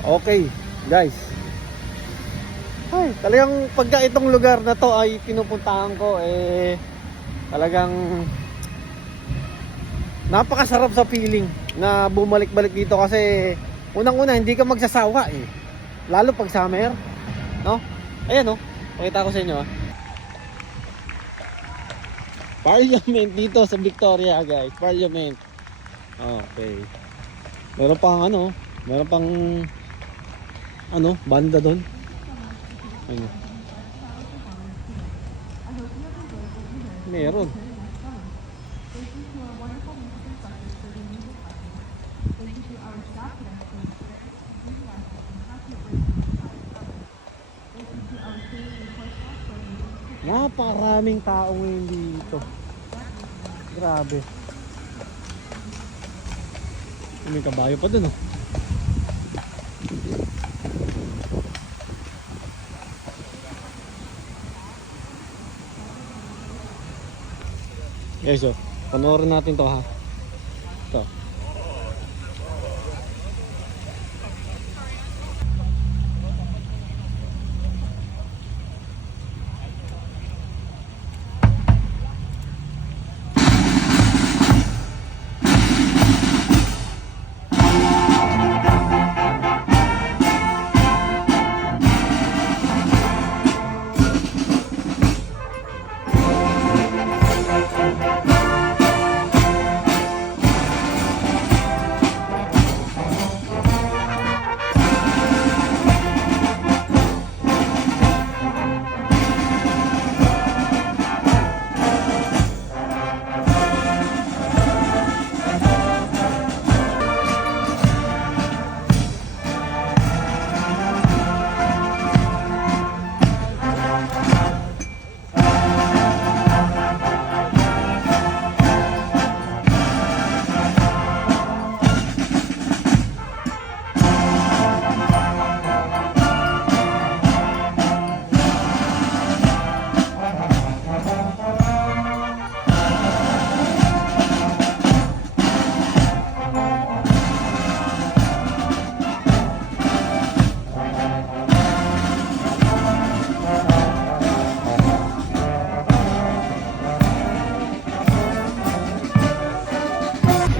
Okay, guys. Ay, talagang pagka itong lugar na to ay pinupuntahan ko, talagang napakasarap sa feeling na bumalik-balik dito kasi unang-una hindi ka magsasawa lalo pag summer, no? Ayan, no? Pakita ko sa inyo, Parliament dito sa Victoria, guys. Parliament. Okay. Meron pang banda doon. Ayun. Meron. Naparaming tao ngayon dito. Grabe. May kabayo pa dun, Guys, panoorin natin to, ha. Ito.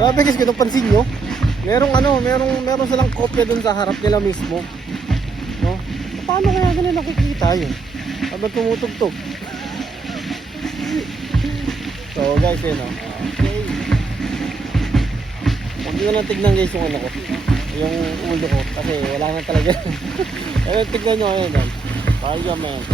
Grabe guys, kung napansin nyo, meron silang kopya dun sa harap nila mismo, no? Paano kaya ganun nakikita yun? Habang tumutugtog. So guys, okay. Huwag nyo lang tignan guys yung yung ulo ko, kasi wala na talaga. Ayun, tignan nyo, ayun, Parliament.